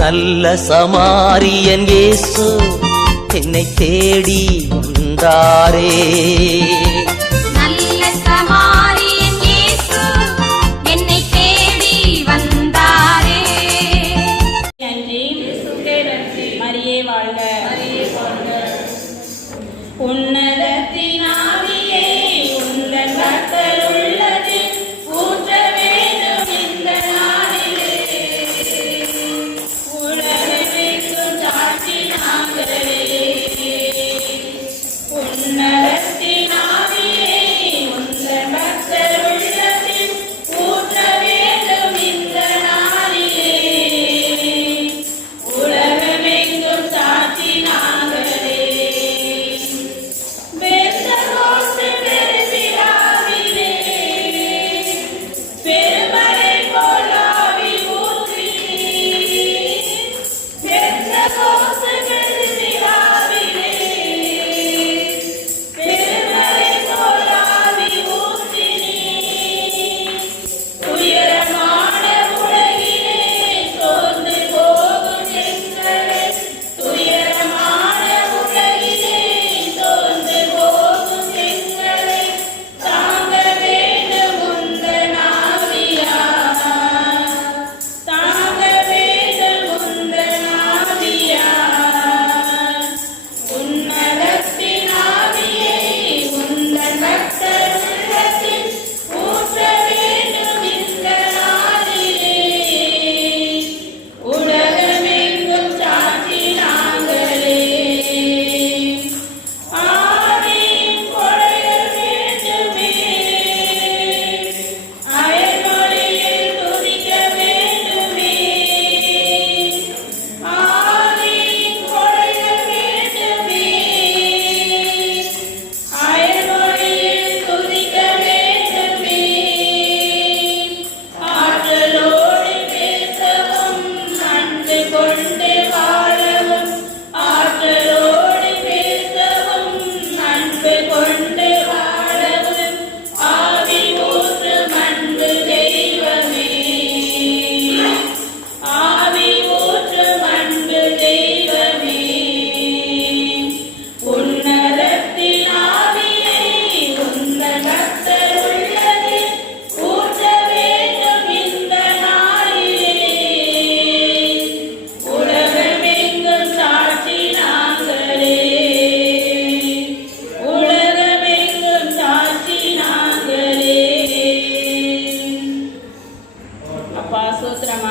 நல்ல சமாரியன் இயேசு என்னை தேடி வந்தாரே. நல்ல சமாரியன் இயேசு என்னை தேடி வந்தாரே. நன்றி மரியே வாழ்க. உன்னதத்தின் ஆவியே உந்தன் பக்தர் உள்ளதில் ஊற்ற வேண்டும் இந்த நாளிலே. உலகமெங்கும் சாற்றினாங்களே. உன்னதத்தின் ஆவியே உந்தன் பக்தர் உள்ளதில் ஊற்ற வேண்டும் இந்த நாளிலே. உலகமெங்கும் சாற்றினாங்களே.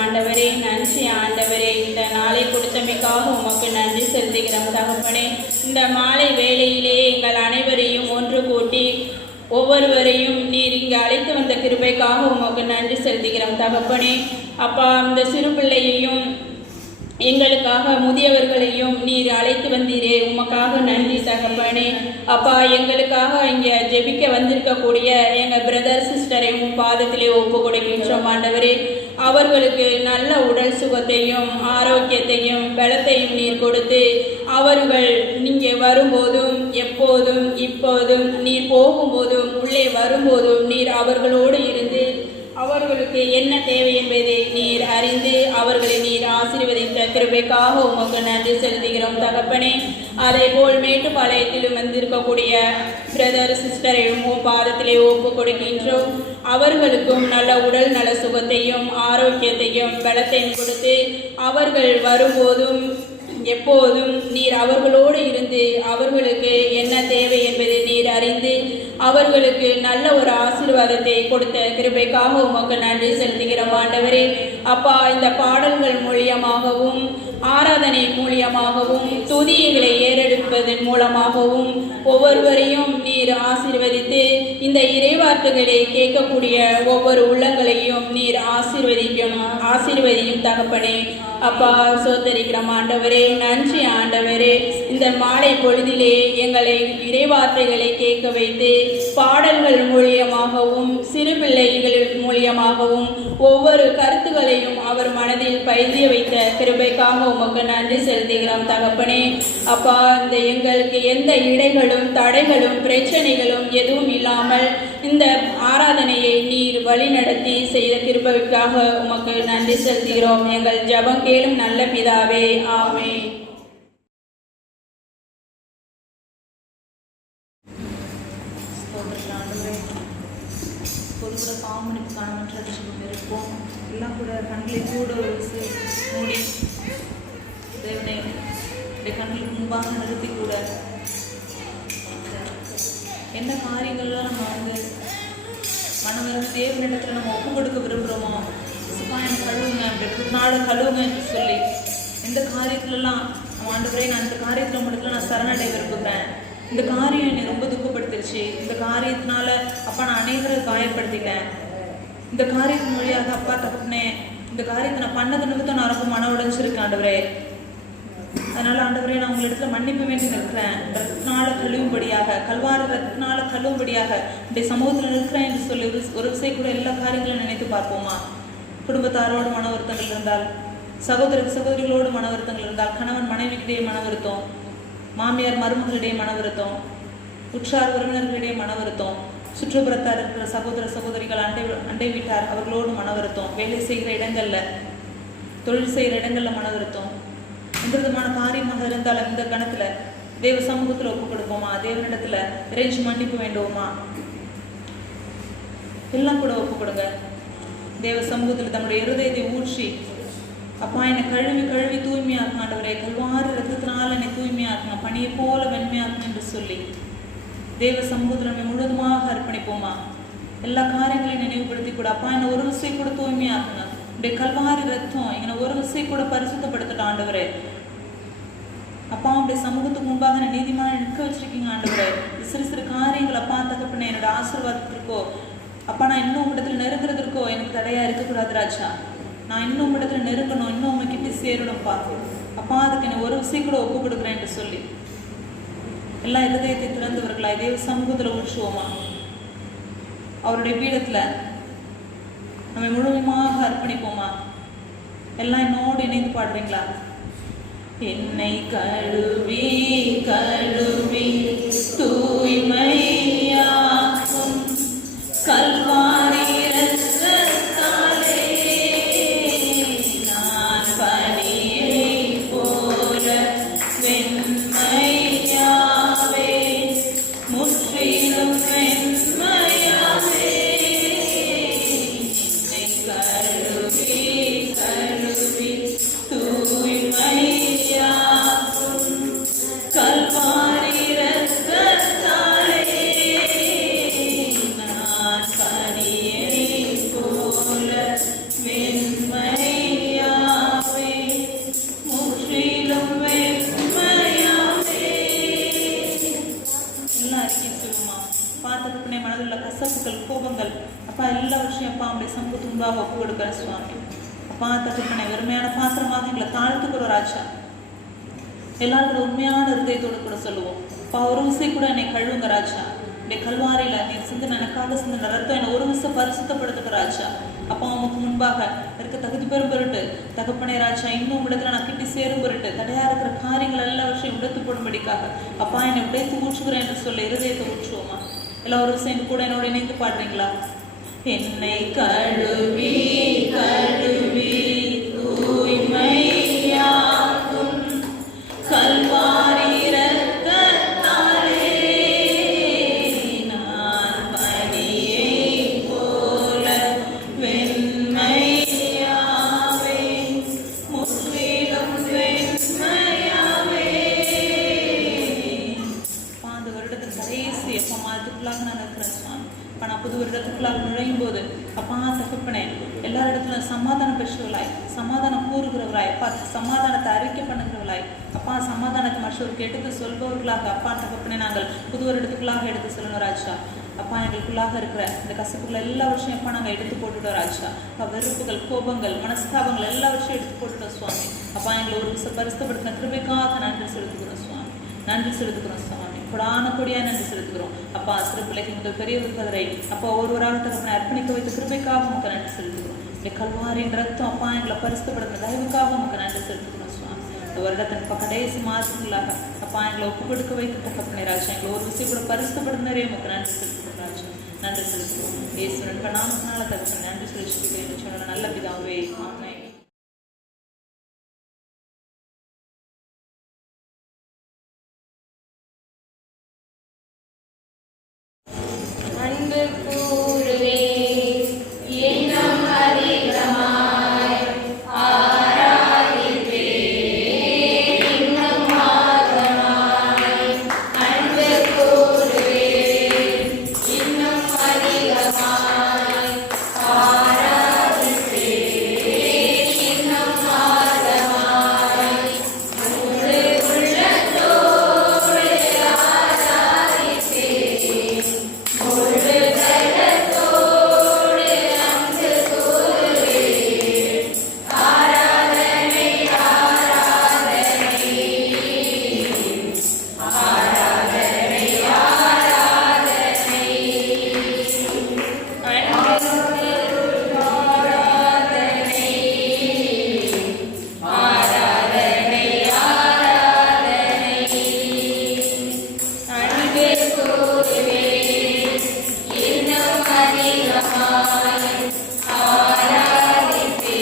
ஆண்டவரே, நன்றி ஆண்டவரே. இந்த நாளை கொடுத்தமைக்காக உமக்கு நன்றி செலுத்துகிறோம் தகப்பனே. இந்த மாலை வேளையிலே எங்கள் அனைவரையும் ஒன்று கூட்டி ஒவ்வொருவரையும் நீர் இங்கு அழைத்து வந்த கிருபைக்காக உமக்கு நன்றி செலுத்துகிறோம் தகப்பனே. அப்பா, இந்த சிறு பிள்ளையையும் எங்களுக்காக முதியவர்களையும் நீர் அழைத்து வந்தீரே, உமக்காக நன்றி தகப்பனே. அப்பா, எங்களுக்காக இங்கே ஜெபிக்க வந்திருக்கக்கூடிய எங்கள் பிரதர் சிஸ்டரையும் பாதத்திலே ஒப்பு கொடுக்கின்றோம் ஆண்டவரே. அவர்களுக்கு நல்ல உடல் சுகத்தையும் ஆரோக்கியத்தையும் பலத்தையும் நீர் கொடுத்து அவர்கள் நீங்கள் வரும்போதும் எப்போதும் இப்போதும் நீர் போகும்போதும் உள்ளே வரும்போதும் நீர் அவர்களோடு இருந்து அவர்களுக்கு என்ன தேவை என்பதை நீர் அறிந்து அவர்களை நீர் ஆசீர்வதித்த கிருபைக்காக உமக்கு நன்றி செலுத்துகிறோம் தகப்பனே. அதே போல் மேட்டுப்பாளையத்திலும் வந்திருக்கக்கூடிய பிரதர் சிஸ்டரையும் பாதத்திலே ஒப்பு கொடுக்கின்றோம். அவர்களுக்கும் நல்ல உடல் நல சுகத்தையும் ஆரோக்கியத்தையும் பலத்தையும் கொடுத்து அவர்கள் வரும்போதும் எப்போதும் நீர் அவர்களோடு இருந்து அவர்களுக்கு என்ன தேவை என்பதை நீர் அறிந்து அவர்களுக்கு நல்ல ஒரு ஆசீர்வாதத்தை கொடுத்த கிருபைக்காக உமக்கு நன்றி செலுத்துகிறோம் ஆண்டவரே. அப்பா, இந்த பாடல்கள் மூலியமாகவும் ஆராதனை மூலியமாகவும் துதிகளை ஏறெடுப்பதன் மூலமாகவும் ஒவ்வொருவரையும் நீர் ஆசீர்வதித்து இந்த இறைவார்த்தைகளை கேட்கக்கூடிய ஒவ்வொரு உள்ளங்களையும் நீர் ஆசீர்வதியும் தகப்பனே. அப்பா, சோத்தரிக்கிறோம் ஆண்டவரே, நன்றி ஆண்டவரே. இந்த மாலை பொழுதிலே எங்களை இறைவார்த்தைகளை கேட்க வைத்து பாடல்கள் மூலியமாகவும் சிறு பிள்ளைகள் மூலியமாகவும் ஒவ்வொரு கருத்துக்களையும் அவர் மனதில் பதிய வைத்த கிருபைக்காக உமக்கு நன்றி செலுத்துகிறோம் தகப்பனே. அப்பா, இந்த எங்களுக்கு எந்த இடைகளும் தடைகளும் பிரச்சனைகளும் எதுவும் இல்லாமல் இந்த ஆராதனையை நீர் வழிநடத்தி செய்த கிருபைக்காக உமக்கு நன்றி செலுத்துகிறோம். எங்கள் ஜெபம் கேளும் நல்ல பிதாவே, ஆமென். ஒரு கூட பாவனுக்கு காணமற்ற இருப்போம். எல்லாம் கூட கண்களை கூட ஒரு மூடி தேவனை கண்களுக்கு முன்பாக நிறுத்தி கூட என்ன காரியங்கள்லாம் நம்ம மனவர தேவனிடத்தில் நம்ம ஒப்பு கொடுக்க விரும்புகிறோமோ, சுப்பாயன் கழுவுங்க, அப்படி நாடு கழுவுங்க என்று சொல்லி எந்த காரியத்துலலாம் நம்ம ஆண்டவரே நான் இந்த காரியத்தில் உங்களுக்குலாம் நான் சரணடைய விரும்புகிறேன், இந்த காரியம் என்னை ரொம்ப துக்கப்படுத்திருச்சு, இந்த காரியத்தினால அப்பா நான் அநேகரை காயப்படுத்திட்டேன், இந்த காரியத்தின் வழியாக அப்பா தப்புனே இந்த காரியத்தை நான் பண்ணது நிமித்தம் நான் ரொம்ப மன உடைஞ்சிருக்கேன் ஆண்டவரே. அதனால ஆண்டவரே நான் உங்களிடத்துல மன்னிப்பு வேண்டி நிற்கிறேன். ரத்னால கழுவும்படியாக, கல்வார ரத்னால கழுவும்படியாக இந்த சமூகத்தில் நிற்கிறேன் என்று சொல்லி ஒரு விசை கூட எல்லா காரியங்களும் நினைத்து பார்ப்போமா. குடும்பத்தாரோடு மன வருத்தங்கள் இருந்தால், சகோதரிகளோடு மன வருத்தங்கள் இருந்தால், கணவன் மனைவிக்கிடையே மன வருத்தம், மாமியார் மருமகளிடையே மன வருத்தம், உற்றார் உறவினர்களிடையே மன வருத்தம், சுற்றுப்புறத்தார் இருக்கிற சகோதர சகோதரிகள், அண்டை வீட்டார் அவர்களோடு மன வருத்தம், வேலை செய்கிற இடங்கள்ல, தொழில் செய்கிற இடங்கள்ல மன வருத்தம், எந்த விதமான காரியமாக இருந்தாலும் இந்த கணத்துல தேவ சமூகத்துல ஒப்பு கொடுப்போமா, தேவனிடத்துல இறைஞ்சி மன்னிப்பு வேண்டுவோமா, எல்லாம் கூட ஒப்பு கொடுங்க. தேவ சமூகத்துல தன்னுடைய இருதயத்தை ஊற்றி அப்பா என்னை கழுவி கழுவி தூய்மையாக்கும் ஆண்டவரே, கல்வாரி ரத்தத்தினால என்னை தூய்மையாக்கணும், பணியை போல வெண்மையாக்கணும் என்று சொல்லி தேவ சமூகத்தில் நம்ம முழுவதுமாக அர்ப்பணிப்போமா. எல்லா காரியங்களையும் நினைவுபடுத்தி கூட அப்பா என்னை ஒரு விசை கூட தூய்மையாக்கணும், இப்படி கல்வாரி ரத்தம் என்னை ஒரு விசை கூட பரிசுத்தப்படுத்தட்டும் ஆண்டவரே. அப்பா அப்படி சமூகத்துக்கு முன்பாக என்னை நீதிமான நிற்க வச்சிருக்கீங்க ஆண்டவரே. சிறு சிறு காரியங்கள் அப்பா தகப்பனே என்னோட ஆசீர்வாதத்திற்கோ அப்பா நான் இன்னும் உங்களிடத்துல நெருங்குறதுக்கோ எனக்கு தடையா இருக்கக்கூடாது ராஜா. நான் இன்னும் உங்களிடத்துல நெருங்கணும், இன்னும் உங்க கிட்ட சேரணும்ப்பா. அப்பா அதுக்கு என்னை ஒரு விசை கூட ஒப்பு கொடுக்குறேன் என்று சொல்லி எல்லா இருதயத்தை திறந்தவர்களாய் தேவ சமூகத்துல ஊற்றுவோமா. அவருடைய பீடத்துல நம்ம முழுமையாக அர்ப்பணிப்போமா. எல்லாம் என்னோடு இணைந்து பாடுறீங்களா? என்னை கழுவி கழுவி தூய்மையாக்கும் கல்வாரி ரத்தத்தாலே நான் பணியை போல வெண்மையாவே முற்றிலும் வெண்மையாவே என்னை கழுவி கழுவி தூய்மையாக்கும் கல்வாரி ரத்தத்தாலே நான் பணியை போல வெண்மையாவே முற்றிலும் வெண்மையாவே. எல்லாருக்கும் சொல்லுமா பார்த்ததுக்குனே மனதில் உள்ள கசப்புகள் கோபங்கள் அப்பா எல்லா விஷயம் அப்பா அப்படி சமூக துன்பாக ஒப்பு கொடுக்குற சுவாமி. அப்பா தகப்பனை வெறுமையான பாத்திரமாக எங்களை தாழ்த்துக்கிற ராஜா. எல்லாருக்கும் உண்மையான இருதயத்தோடு கூட சொல்லுவோம் அப்பா ஒரு விசை கூட என்னை கழுவுங்க ராஜா. இப்படி கல்வாரியில் நீ சிந்து எனக்காக சிந்து ரத்தம் என்னை ஒரு விசை பரிசுத்தப்படுத்துகிற ராஜா. அப்பா உமக்கு முன்பாக இருக்க தகுதி பெறும் பொருட்டு தகப்பனே ராஜா இன்னும் இடத்துல நான் கிட்டி சேரும் பொருட்டு தடையா இருக்கிற காரியங்கள் எல்லா விஷயம் உடைத்து போடும்படிக்காக அப்பா என்னை உடைத்து ஊற்றுகிறேன் என்று சொல்லி இருதயத்தை ஊற்றுவோமா. எல்லாம் ஒரு விஷயம் கூட என்னோட இணைந்து பாடுறீங்களா? என்னை கழுவி கழுவி தூய்மையாக்கும் கல்வாரி ரத்தத்தாலே நான் பணியை போல வெண்மையாவே முற்றிலும் வெண்மையாவே. அந்த வருடத்தின் கடைசி எப்போ மாதத்துக்குள்ளாக நான் இருக்கிறேன் சுவாமி. இப்போ நான் புது வருடத்துக்குள்ளாக நுழையும் போது அப்பா தகப்பனே எல்லா இடத்துலையும் சமாதானம் பெற்றவர்களாய், சமாதானம் கூறுகிறவர்களாய், அப்பா சமாதானத்தை அறிக்கை பண்ணுகிறவர்களாய், அப்பா சமாதானத்தை மற்றவருக்கு எடுத்து சொல்பவர்களாக அப்பா தகப்பனே நாங்கள் புது வருடத்துக்குள்ளாக எடுத்து சொல்லணும் ராஜா. அப்பா எங்களுக்குள்ளாக இருக்கிற இந்த கசப்புகள் எல்லா விஷயம் அப்பா நாங்கள் எடுத்து போட்டுட்டோம் ராஜா. அப்பா வெறுப்புகள் கோபங்கள் மனஸ்தாபங்கள் எல்லா விஷயம் எடுத்து போட்டுட்டோம் சுவாமி. அப்பா எங்களை ஒரு பரிசுத்தப்படுத்தின கிருபைக்காக நன்றி செலுத்துக்கிறோம் சுவாமி. நன்றி செலுத்துக்கிறோம் சுவாமி. கொடான கொடியா நன்றி செலுத்துகிறோம் அப்பா. சிறு பிள்ளைகள் முதல் பெரியவர்கள் கதரை அப்பா ஒருவராக தகப்பனை அர்ப்பணிக்க வைத்த கிருபைக்காக உங்களுக்கு நன்றி செலுத்துகிறோம். இந்த கல்வாரின் ரத்தம் அப்பா எங்களை பரிசுத்தப்படுத்தின தயவுக்காக உங்களுக்கு நன்றி செலுத்துகிறோம் சுவாமி. இந்த வருடத்தின் கடைசி மாதங்களாக அப்பா எங்களை ஒப்பு கொடுக்க வைத்து தகப்பனே ராஜா எங்களை ஒரு விஷயம் கூட பரிசுப்படுத்தினரே உமக்கு நன்றி செலுத்துகிறோம் ராஜா, நன்றி செலுத்துகிறோம். இயேசுவின் நாமத்தினால தகப்பனே நன்றி செலுத்துகிறேன் சொன்ன நல்ல பிதாவே, ஆமென். அன்பு கூறுவே இன்னும் அதிகமாய் ஆராதிப்பே இன்னும் ஆழமாய். அன்பு கூறுவே இன்னும் அதிகமாய் ஆராதிப்பே இன்னும் ஆழமாய். முழு உள்ளத்தோடு ஆராதிப்பே முழு பலத்தோடு அன்பு கூறுவே. ஆராதனை ஆராதனை ஆராதனை ஆராதனை அன்புக்கு ஆராதனை ஆராதனை ஆராதனை. அன்பு கூறுவே இன்னும் அதிகமாய் ஆராதிப்பே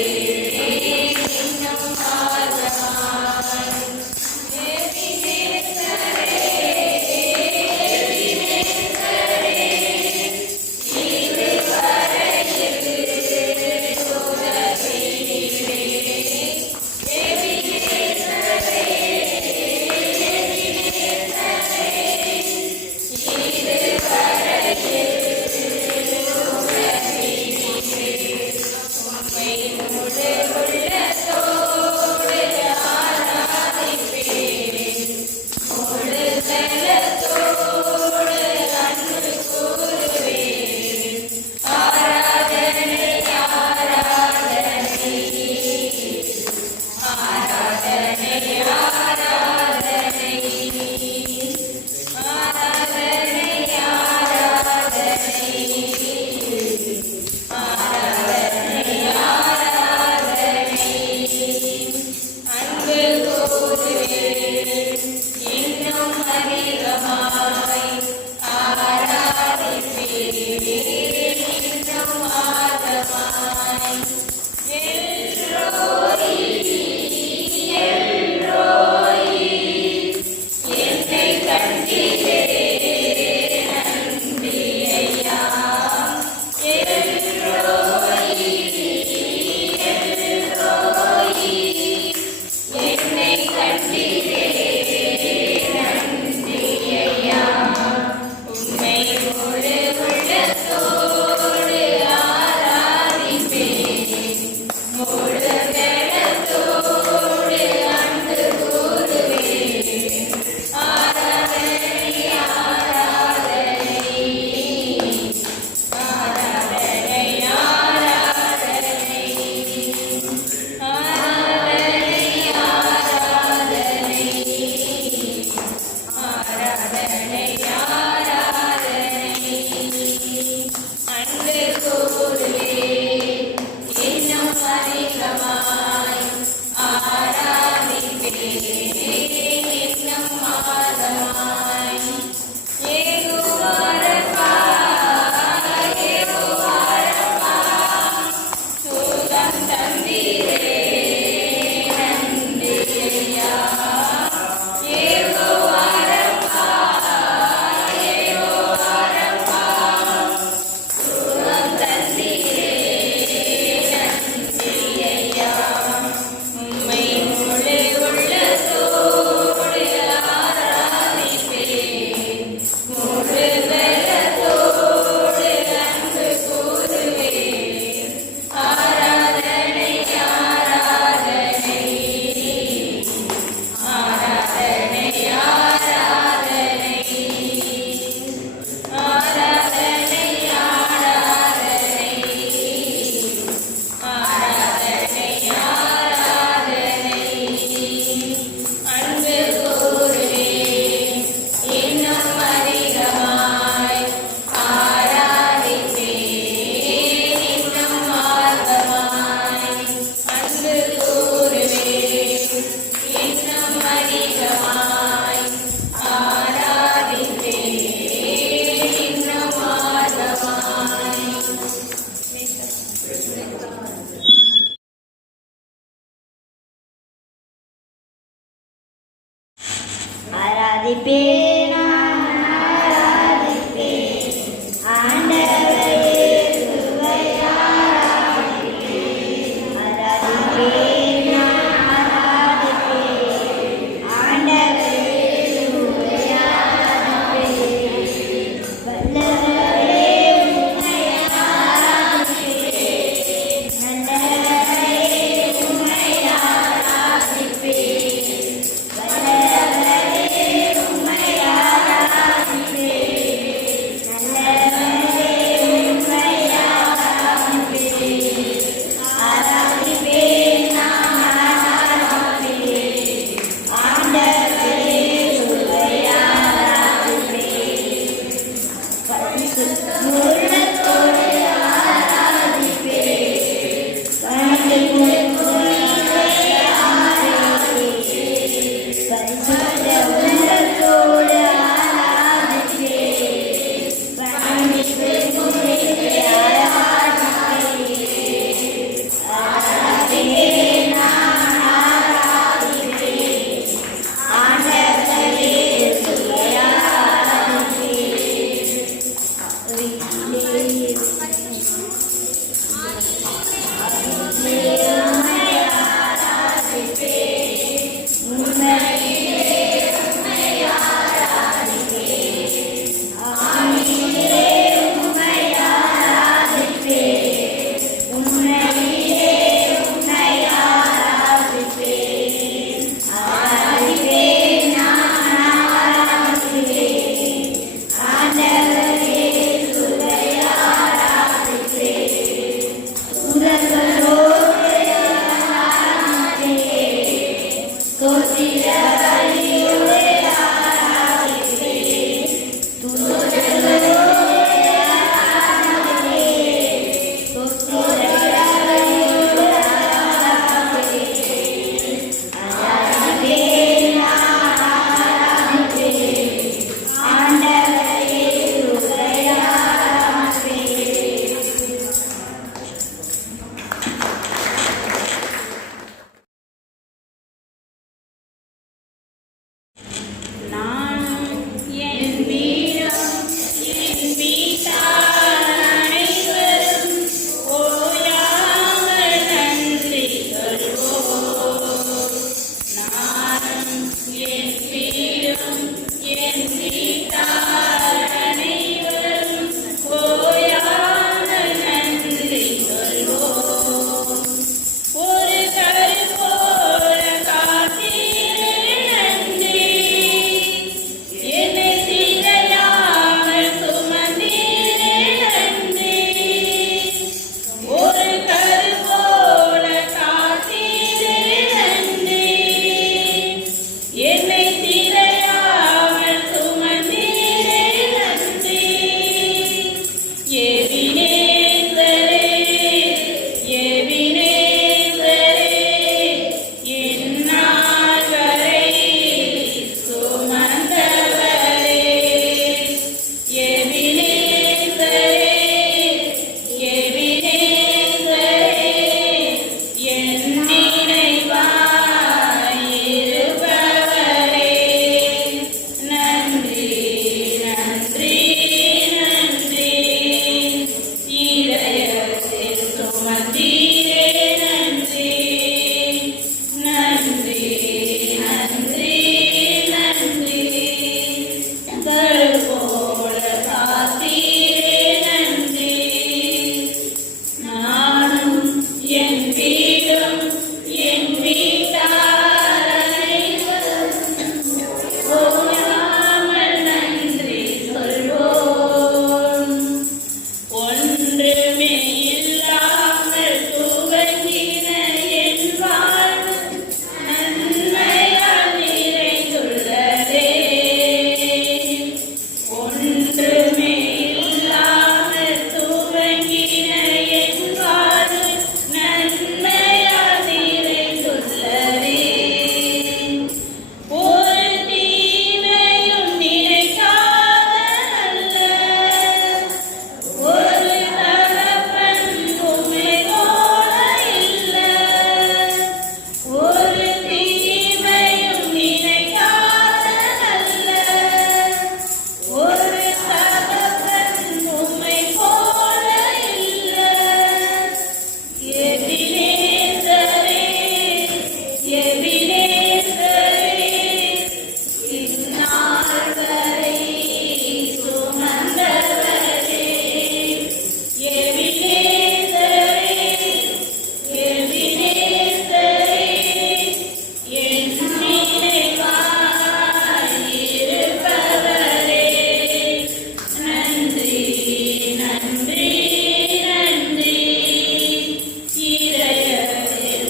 இன்னும் ஆழமாய். எபினேசரே எபினேசரே இதுவரையில் உதவினீரே. எபினேசரே அன்பு கூறுவே இன்னும் அதிகமாய் ஆராதிப்பே இன்னும் ஆழமாய். எல்ரோயி எல்ரோயி என்னை கண்டீரே நன்றி ஐயா. எல்ரோயி எல்ரோயி என்னை கண்டீரே ஆராதிப்பேன் ஆண்டவரே இயேசுவை ஆராதிப்பேன் ஆண்டவரே இயேசுவை ஆராதிப்பேன் வல்லவரே உம்மை ஆராதிப்பேன் நல்லவரே உம்மை ஆராதிப்பேன் வல்லவரே உம்மை ஆராதிப்பேன் நல்லவரே உம்மை ஆராதிப்பேன் ஆராதிப்பேன் நான் ஆராதிப்பேன் ஆண்டவரே இயேசுவை ஆராதிப்பேன் உள்ளத்தோடு ஆராதிப்பேன் பணிவுள்ளத்தோடு ஆராதிப்பேன் பரிசுத்த உள்ளத்தோடு ஆராதிப்பேன் பணிவுள்ளத்தோடு ஆராதிப்பேன் ஆராதிப்பேன் நான் ஆராதிப்பேன் ஆண்டவரே இயேசுவை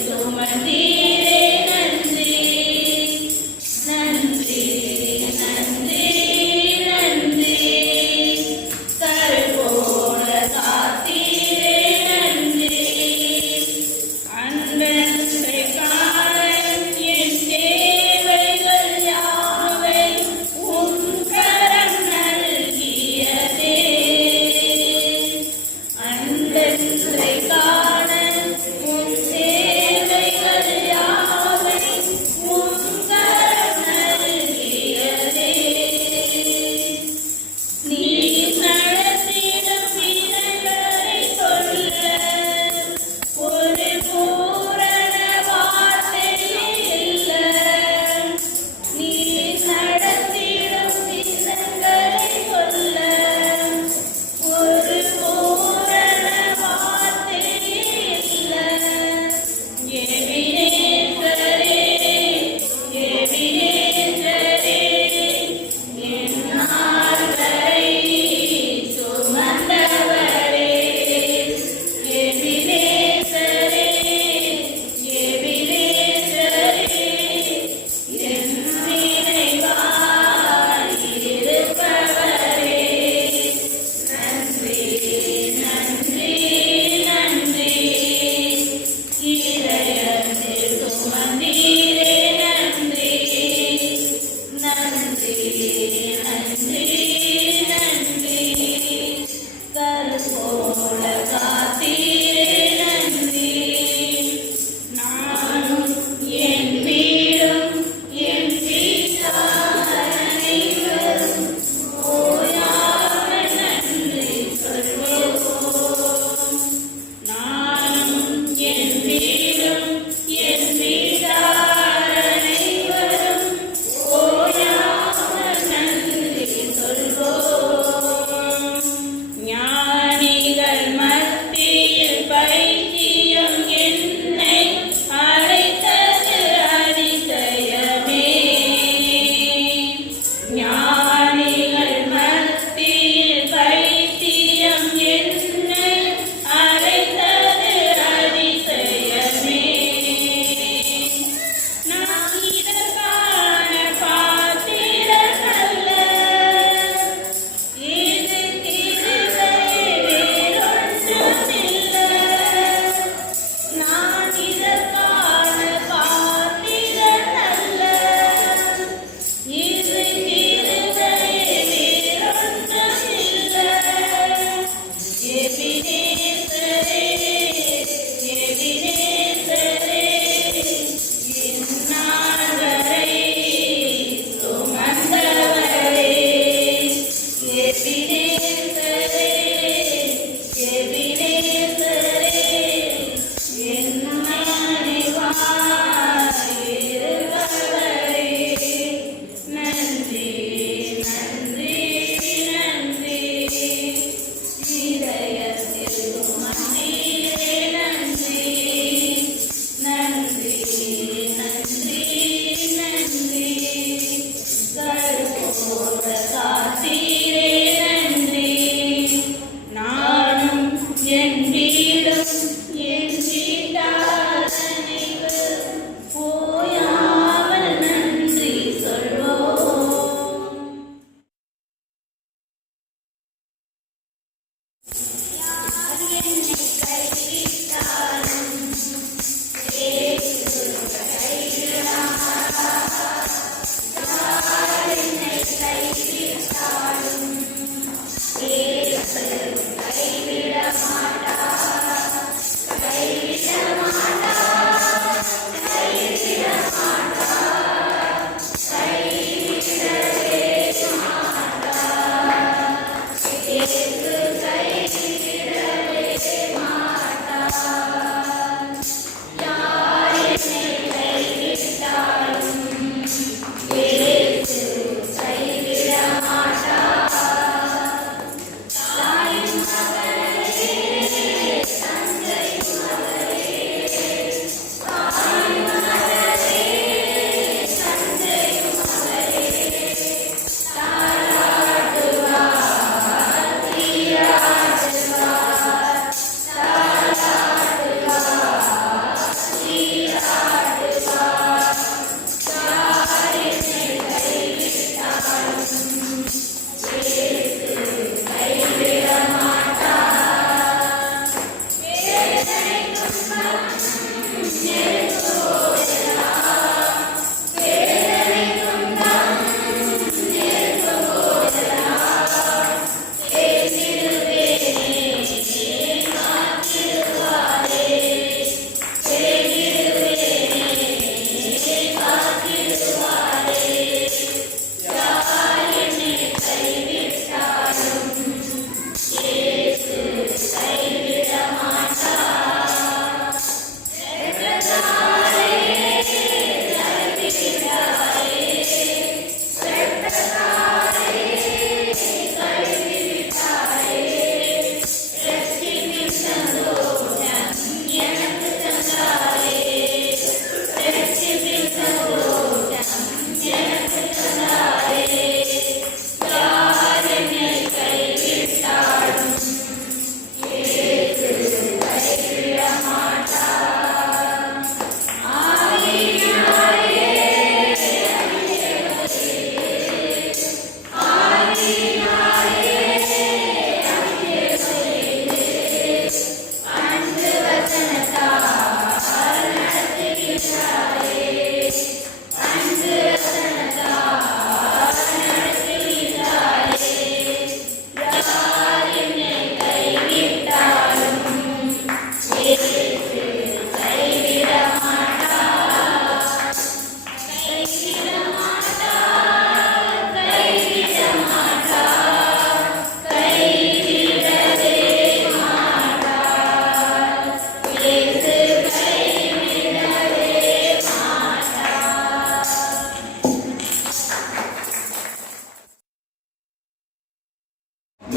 சுமந்தீரே நன்றி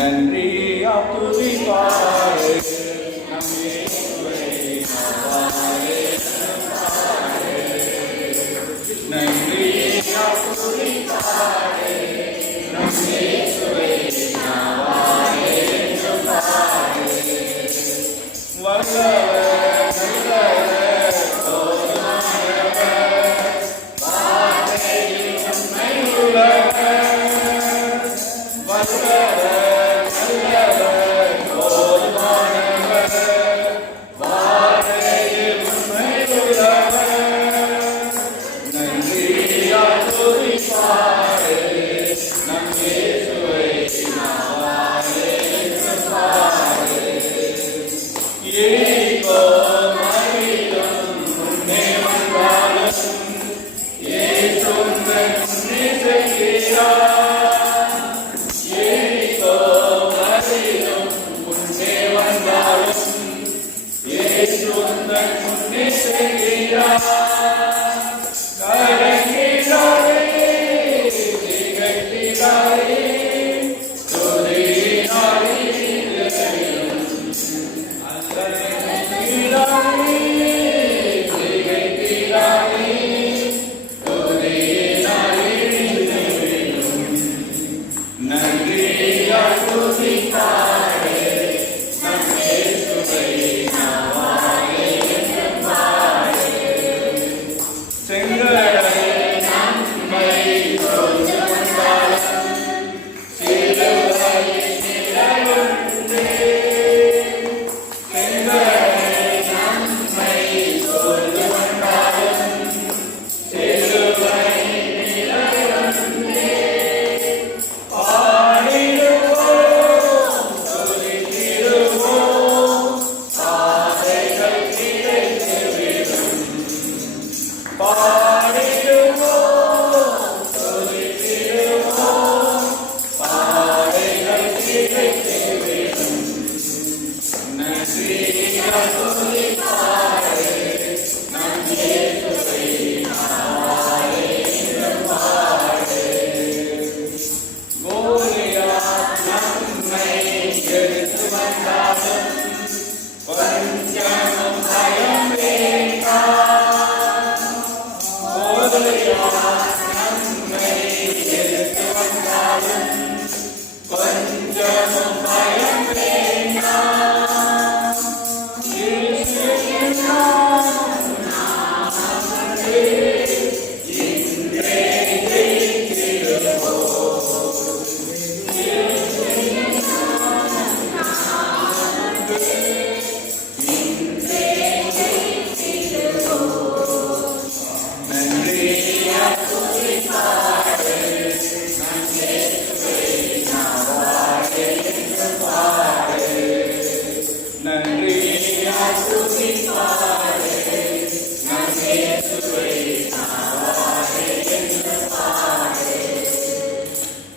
நன்றியா துதிப்பாரே நம் இயேசுவை நாவாலே பாரே. நன்றியா துதிப்பாரே நம் இயேசுவை நாவாலே பாரே. வல்லவர் நல்லவர் போதுமானவர் வார்த்தையில் உண்மை உள்ளவர். வல்லவர் நல்லவர் போதுமானவர் வார்த்தையில் உண்மை உள்ளவர். நன்றியா துதிப்பாரே நம் இயேசுவை நாவாலே பாரே. எரிகோ மகிழும் முன்னே வந்தாலும் இயேசு உந்தன் முன்னே செல்கிறார். எரிகோ மகிழும் முன்னே வந்தாலும் இயேசு உந்தன் முன்னே செல்கிறார். கலங்கிடாதே திகைத்திடாதே துதியினாலே நன்றியா துதிப்பாரே நம் இயேசுவை நாவாலே பாரே. செங்கடலை நம்மை சூழ்ந்து கொண்டாலும் சிலுவையில் நிழலுண்டே. செங்கடலை நம்மை சூழ்ந்து கொண்டாலும் சிலுவையில் நிழலுண்டே. பாடிடுவோம் துதித்திடுவோம் பாதைகள் கிடைத்துவிடும். பாடிடுவோம் துதித்திடுவோம் பாதைகள் கிடைத்துவிடும். நன்றியா துதிப்பாரே நம் இயேசுவை நாவாலே பாரே. கோலியாத் நம்மை எதிர்த்து வந்தாலும் கொஞ்சமும் பயம் வேண்டாம். கோலியாத் நம்மை எதிர்த்து வந்தாலும் கொஞ்சமும் பயம் வேண்டாம். இயேசுவின் நாமத்திலே இன்றே ஜெயித்திடுவோம். நன்றியா துதிப்பாரே நம் இயேசுவை நாவாலே பாரே. நன்றியா துதிப்பாரே நம் இயேசுவை நாவாலே பாரே.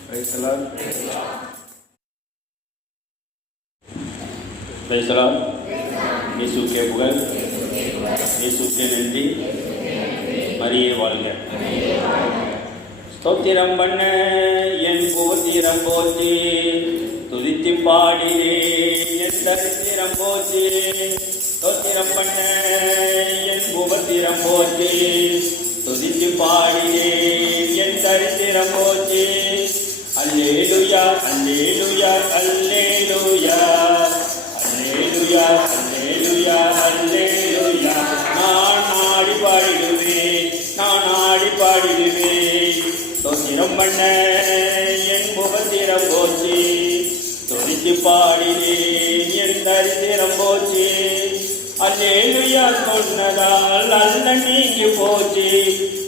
Praise the Lord. Praise the Lord. இயேசுவுக்கே புகழ், இயேசுவுக்கே நன்றி, மரியே வாழ்க. ஸ்தோத்திரம் பண்ண என் கோத்திரம் போற்றி, துதித்து பாடினே என் தரித்திரம் போற்றி. ஸ்தோத்திரம் பண்ண என் உபத்திரம் போற்றி, துதித்து பாடினே என் தரித்திரம் போற்றி. அல்லேலூயா அல்லேலூயா அல்லேலூயா அல்லேலூயா அல்லேலூயா அல்லேலூயா. நான் ஆடி பாடிடுவேன், நான் ஆடி பாடிடுவேன். ஸ்தோத்திரம் பண்ண என் முகத்திரம் போச்சு, துதித்து பாடினேன் என் தரித்திரம் போச்சு. அல்லேலூயா சொன்னதால் அல்ல நீங்கி போச்சு,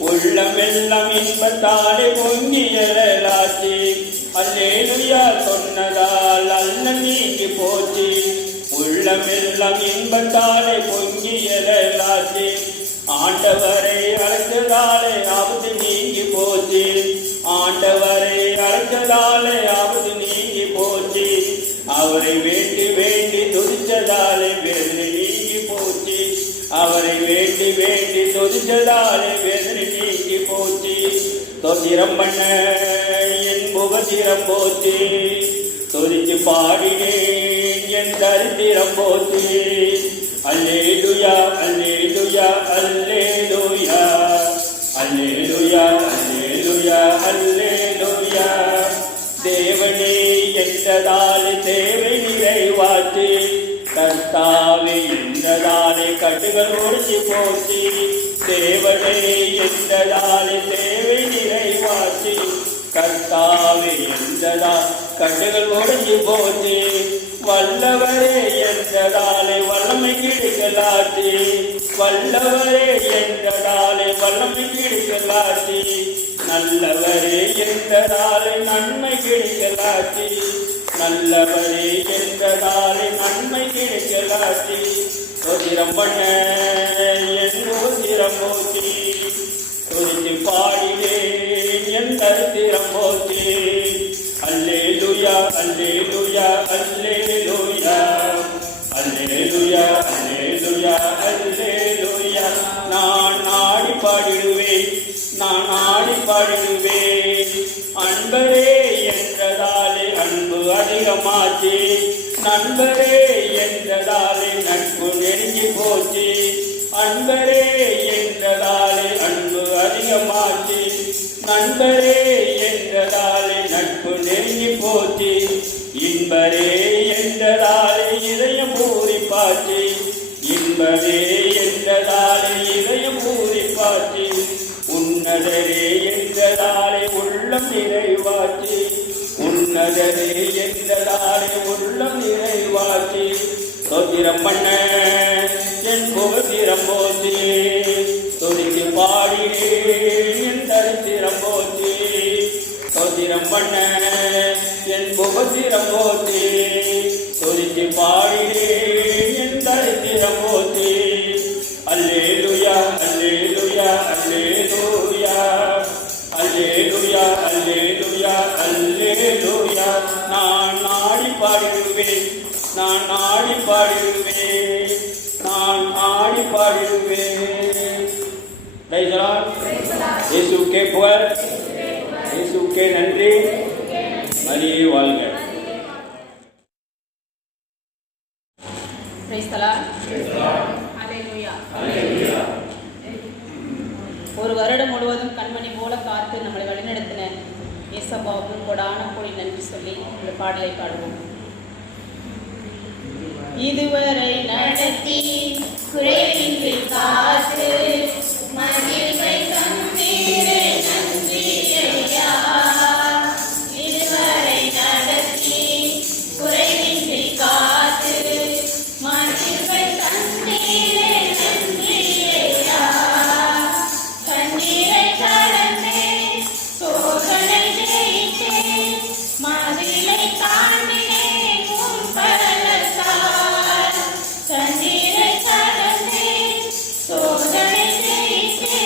உள்ளமெல்லாம் இன்பத்தாலே பொங்கி எழலாச்சு. அல்லேலூயா சொன்னதால் அல்ல நீங்கி போச்சு, உள்ளமெல்லாம் இன்பத்தாலே பொங்கி எழலாச்சு. ஆண்டவரை அழைத்ததாலே ஆபத்து நீங்கி போச்சு, ஆண்டவரை அழைத்ததாலே ஆபத்து நீங்கி போச்சு. அவரை வேண்டி வேண்டி துதிச்சதாலே வேதனை நீங்கி போச்சு, அவரை வேண்டி வேண்டி துதிச்சதாலே வேதனை நீங்கி போச்சு. ஸ்தோத்திரம் பண்ண என் முகத்திரம் போச்சு, துதித்து பாடினேன் என் தரித்திரம் போச்சு. அல்லேலூயா அல்லேலூயா அல்லேலூயா அல்லேலூயா அல்லேலூயா அல்லேலூயா. தேவனே என்றதாலே தேவை நிறைவாச்சு. கர்த்தாவே என்றதாலே கட்டுகள் ஒழிச்சு போச்சு. தேவனே என்றதாலே தேவை நிறைவாச்சு. கர்த்தாவே என்றதால் கட்டுகள் ஒழிஞ்சு போச்சு. வல்லவரே என்றதாலே வல்லமை கிடைக்கலாச்சு. வல்லவரே என்றதாலே வல்லமை கிடைக்கலாச்சு. நல்லவரே என்றதாலே நன்மை கிடைக்கலாச்சு. நல்லவரே என்றதாலே நன்மை கிடைக்கலாச்சு. சோதிரம் பண்ண என் சோதிரம் போச்சு. துதித்து பாடினேன் என் தரித்திரம் போச்சு. அல்லேலூயா அல்லேலூயா அல்லேலூயா அல்லேலூயா அல்லேலூயா அல்லேலூயா. நான் ஆடி பாடிடுவேன் நான் ஆடி பாடிடுவேன். அன்பரே என்றதாலே அன்பு அதிகமாச்சு. நண்பரே என்றதாலே நட்பு நெருங்கி போச்சு. அன்பரே என்றதாலே அன்பு அதிகமாச்சு. நண்பரே என்றதாலே நட்பு நெருங்கி போச்சு. இன்பரே என்றதாலே இதயம் பூரிப்பாச்சு. இன்பரே என்றதாலே இதயம் பூரிப்பாச்சு. உன்னதரே என்றதாலே உள்ளம் நிறைவாச்சு. உன்னதரே என்றதாலே உள்ளம் நிறைவாச்சு. சோத்திரம் பண்ண என் புகத்திரம் போச்சு. துதித்து பாடினேன் என் தரித்திரம் போச்சு. சோத்திரம் பண்ண என் புகத்திரம் போச்சு. துதித்து பாடினேன் என் தரித்திரம் போச்சு. அல்லேலூயா அல்லேலூயா அல்லேலூயா அல்லேலூயா அல்லேலூயா அல்லேலூயா. நான் ஆடி பாடிடுவேன் நான் ஆடி பாடிடுவேன் நான் ஆடி பாடிடுவேன். இயேசுவுக்கே புகழ், இயேசுவுக்கே நன்றி. மரியே வாழ்க. Praise the Lord. Hallelujah. ஒரு வருடம் முழுவதும் கண்மணி போல காத்து நம்மளை வழிநடத்தின இயேசப்பாவுக்கு கொடான கோடி நன்றி சொல்லி இந்த பாடலை பாடுவோம். இதுவரை நடத்தி குறைவின்றி காத்து மகிழ்வை தந்தீரே நன்றி ஐயா. இதுவரை நடத்தி குறைவின்றி காத்து மகிழ்வை தந்தீரே நன்றி ஐயா. கண்ணீரை கடந்தே சோதனை ஜெயித்தே மதிலை தாண்டினேன் உன் பரலத்தால். கண்ணீரை கடந்தே சோதனை ஜெயித்தே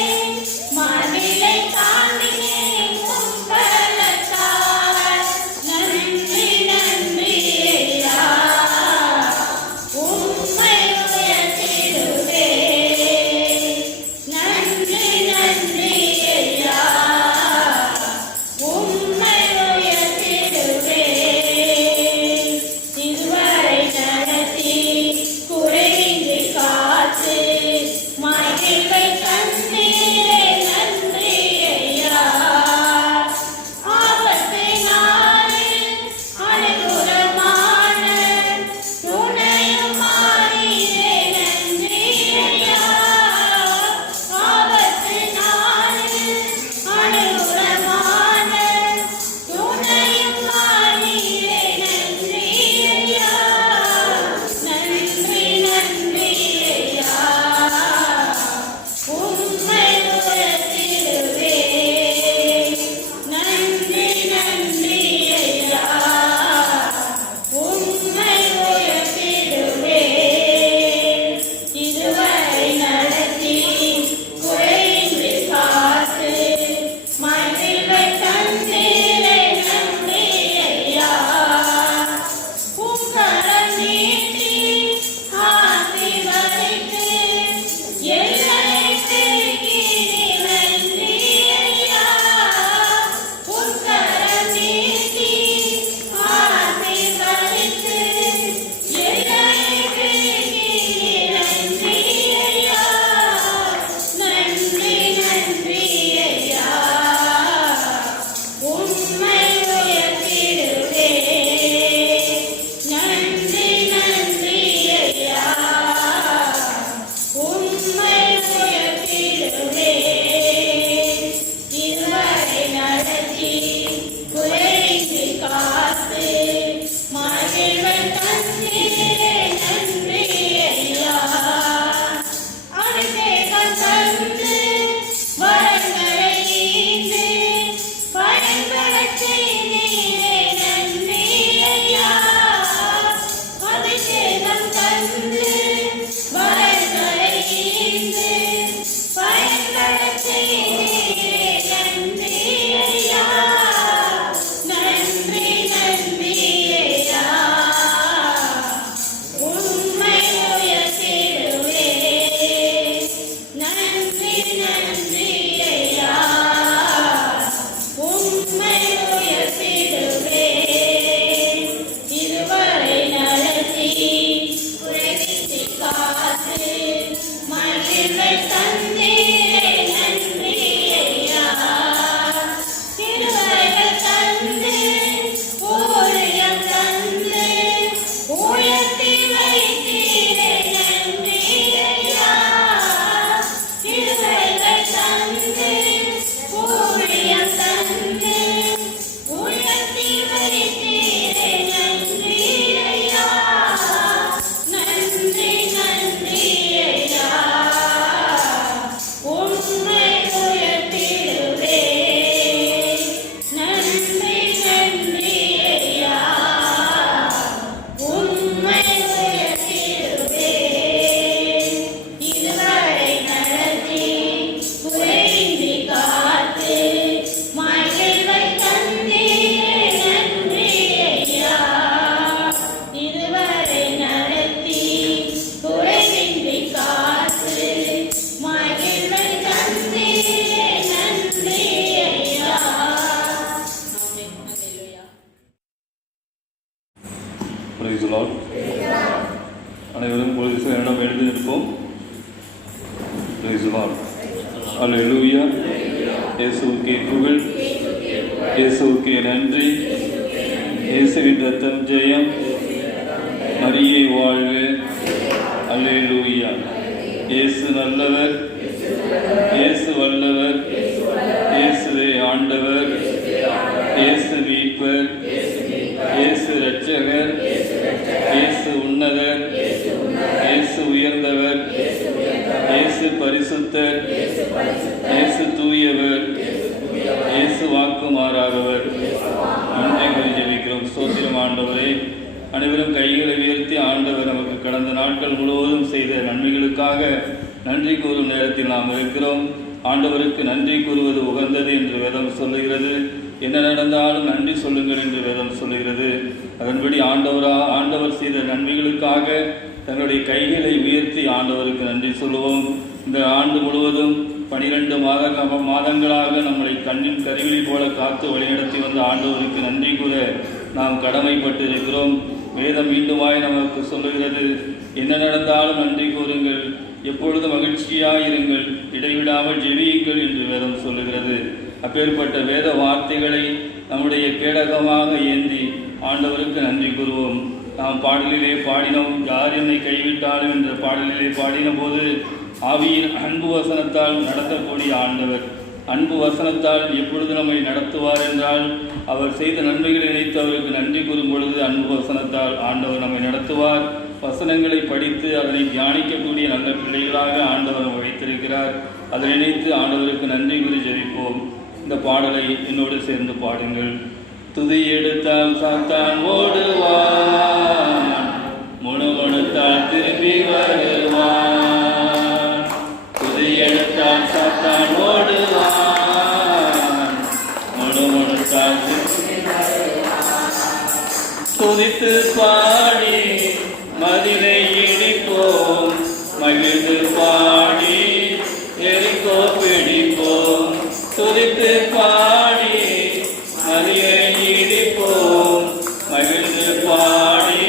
Praise the Lord. அனைவரும் பொழுது இடம் எழுதி நிற்போம். Praise the Lord. Hallelujah. இயேசுவுக்கே புகழ், இயேசுவுக்கே நன்றி, இயேசுவின் ரத்தம் ஜெயம், மரியே வாழ்க. அல்லேலூயா. இயேசு நல்லவர், இயேசு வல்லவர், இயேசுவே ஆண்டவர், இயேசு மீட்பர், இயேசு இரட்சகர், இயேசு உன்னதர், இயேசு உயர்ந்தவர், இயேசு பரிசுத்தர், இயேசு தூயவர், இயேசு வாக்கு மாறாதவர். நன்றி ஜெபிக்கிறோம். ஸ்தோத்திரம் ஆண்டவரே. அனைவரும் கைகளை உயர்த்தி ஆண்டவர் நமக்கு கடந்த நாட்கள் முழுவதும் செய்த நன்மைகளுக்காக நன்றி கூறும் நேரத்தில் நாம் இருக்கிறோம். ஆண்டவருக்கு நன்றி கூறுவது உகந்தது என்று வேதம் சொல்லுகிறது. என்ன நடந்தாலும் நன்றி சொல்லுங்கள் என்று வேதம் சொல்லுகிறது. அதன்படி ஆண்டவர் செய்த நன்மைகளுக்காக தங்களுடைய கைகளை உயர்த்தி ஆண்டவருக்கு நன்றி சொல்லுவோம். இந்த ஆண்டு முழுவதும் 12 மாதங்களாக நம்மளை கண்ணின் கருவிழி போல காத்து வழிநடத்தி வந்த ஆண்டவருக்கு நன்றி கூற நாம் கடமைப்பட்டிருக்கிறோம். வேதம் மீண்டுமாய் நமக்கு சொல்லுகிறது, என்ன நடந்தாலும் நன்றி கூறுங்கள், எப்பொழுதும் மகிழ்ச்சியாயிருங்கள், இடைவிடாமல் ஜெபியுங்கள் என்று வேதம் சொல்லுகிறது. அப்பேற்பட்ட வேத வார்த்தைகளை நம்முடைய கேடகமாக ஏந்தி ஆண்டவருக்கு நன்றி கூறுவோம். நாம் பாடலிலே பாடினோம், யார் என்னை கைவிட்டாலும் என்ற பாடலிலே பாடின போது ஆவியின் அன்பு வசனத்தால் நடத்தக்கூடிய ஆண்டவர், அன்பு வசனத்தால் எப்பொழுது நம்மை நடத்துவார் என்றால் அவர் செய்த நன்மைகளை நினைத்து அவருக்கு நன்றி கூறும் பொழுது அன்பு வசனத்தால் ஆண்டவர் நம்மை நடத்துவார். வசனங்களை படித்து அதனை தியானிக்கக்கூடிய நல்ல பிள்ளைகளாக ஆண்டவர் நம்மை வைத்திருக்கிறார். அதை நினைத்து ஆண்டவருக்கு நன்றி கூறி ஜெபிப்போம். இந்த பாடலை என்னோடு சேர்ந்து பாடுங்கள். துதி எடுத்தால் சாத்தான் ஓடுவான், முணுமுணுத்தால் திரும்பி வருவான். துதி எடுத்தால் சாத்தான் ஓடுவான், முணுமுணுத்தால் துதித்து பாடி மதிலை இடிப்போம், மகிழ்ந்து பாடி எரிக்கோ பிடிப்போம். துதித்து பாடி மதிலை இடிப்போம், மகிழ்ந்து பாடி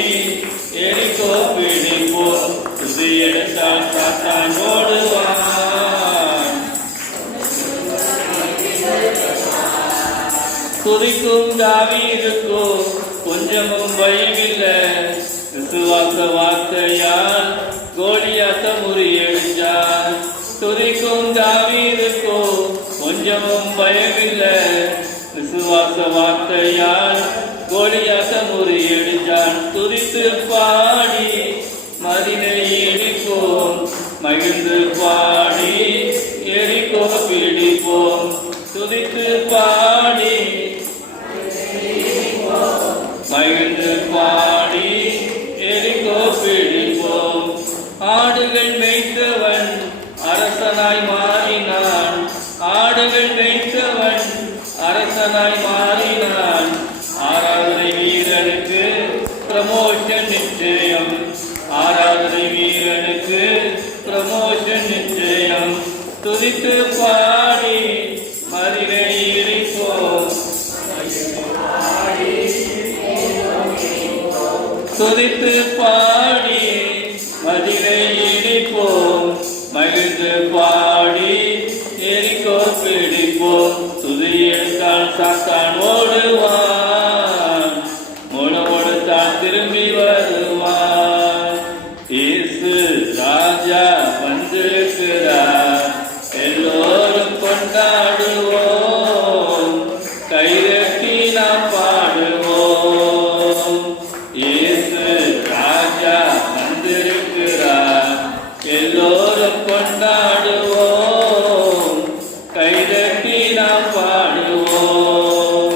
எரிக்கோ பிடிப்போம். துதி எடுத்தால் சாத்தான் ஓடுவான். துதிக்கும் தாவீதுக்கோ கொஞ்சமும் பயமில்லை, விசுவாச வார்த்தையால் கோலியாத்த முறியடிச்சார். துதிக்கும் தாவீதுக்கோ கொஞ்சமும் பயமில்லை, விசுவாச வார்த்தையால் கோலியாத்த முறியடிச்சான். துதித்து பாடி மதிலை இடிப்போம், மகிழ்ந்து பாடி எரிக்கோ பிடிப்போம். துதித்து பாடி மகிழ்ந்து பாடி எரிக்கோ பிடிப்போம். ஆடுகள் மேய்த்தவன் அரசனாய் மாறினான், ஆடுகள் மேய்த்தவன் அரசனாய் மாறினான். ஆராதனை வீரனுக்கு ப்ரமோஷன் நிச்சயம், ஆராதனை வீரனுக்கு ப்ரமோஷன் நிச்சயம். துதித்து பாடி மதிலை இடிப்போம், துதித்து பாடி மதிலை இடிப்போம், மகிழ்ந்து பாடி எரிக்கோ பிடிப்போம். துதி எடுத்தால் சாத்தான் ஓடுவான், முணுமுணுத்தால் திரும்பி வருவான். இயேசு ராஜா வந்திருக்கிறார், எல்லோரும் கொண்டாடுவோம், கைதட்டி நாம் பாடுவோம். இயேசு ராஜா வந்திருக்கிறார், எல்லோரும் கொண்டாடுவோம், கைதட்டி நாம் பாடுவோம்.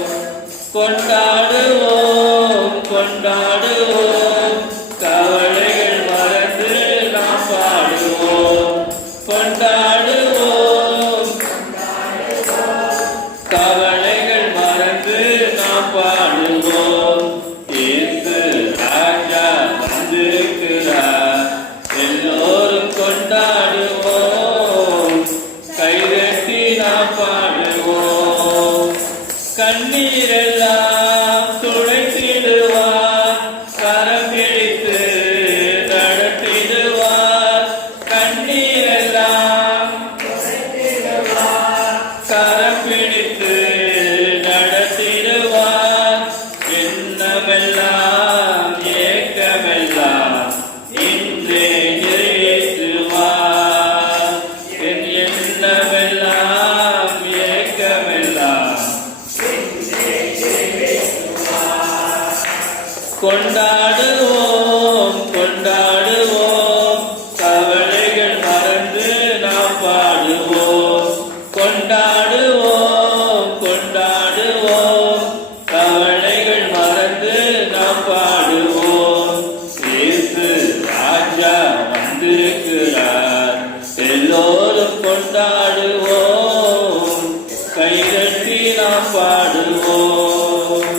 கொண்டாடுவோம் கொண்டாடுவோம், கவலைகள் மறந்து நாம் பாடுவோம். கொண்டாடுவோம் கவலைகள் மறந்து நாம் பாடுவோம். இயேசு ராஜா வந்திருக்கிறார், எல்லோரும் கொண்டாடுவோம், கைதட்டி நாம் பாடுவோம். கண்ணீரெல்லாம் துடைத்திடுவார், கரம் கொண்டாடுவோம் கொண்டாடுவோம் கவலைகள் மறந்து நாம் பாடுவோம் கொண்டாடுவோம் கொண்டாடுவோம் கவலைகள் மறந்து நாம் பாடுவோம் இயேசு ராஜா வந்திருக்கிறார் எல்லோரும் கொண்டாடுவோம் கைதட்டி நாம் பாடுவோம்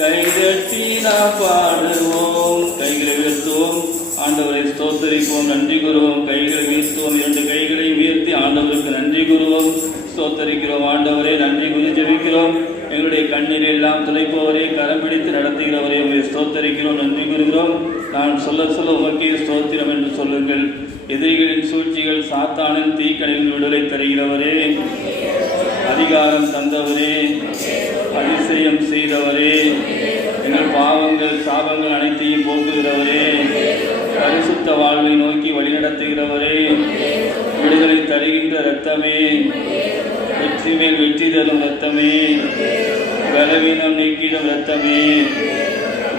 கைதட்டி நாம் பாடுவோம் கைகளை உயர்த்துவோம் ஆண்டவரை ஸ்தோத்தரிப்போம் நன்றி கூறுவோம் கைகளை உயர்த்துவோம் 2 கைகளை உயர்த்தி ஆண்டவருக்கு நன்றி கூறுவோம் ஸ்தோத்தரிக்கிறோம் ஆண்டவரே நன்றி கூறி ஜெபிக்கிறோம் எங்களுடைய கண்ணீரை எல்லாம் துளைப்பவரே கரம் பிடித்து நடத்துகிறவரே உங்களை ஸ்தோத்தரிக்கிறோம் நன்றி கூறுகிறோம் நான் சொல்ல சொல்ல உமக்கே ஸ்தோத்திரம் என்று சொல்லுங்கள் எதிரிகளின் சூழ்ச்சிகள் சாத்தானின் தீக்கணில் விடுதலை தருகிறவரே அதிகாரம் தந்தவரே அதிசயம் செய்தவரே எங்கள் பாவங்கள் சாபங்கள் அனைத்தையும் போக்குகிறவரே பரிசுத்த வாழ்வை நோக்கி வழிநடத்துகிறவரே விடுதலை தருகின்ற இரத்தமே வெற்றி மேல் வெற்றி தரும் இரத்தமே பலவீனம் நீக்கிடும் இரத்தமே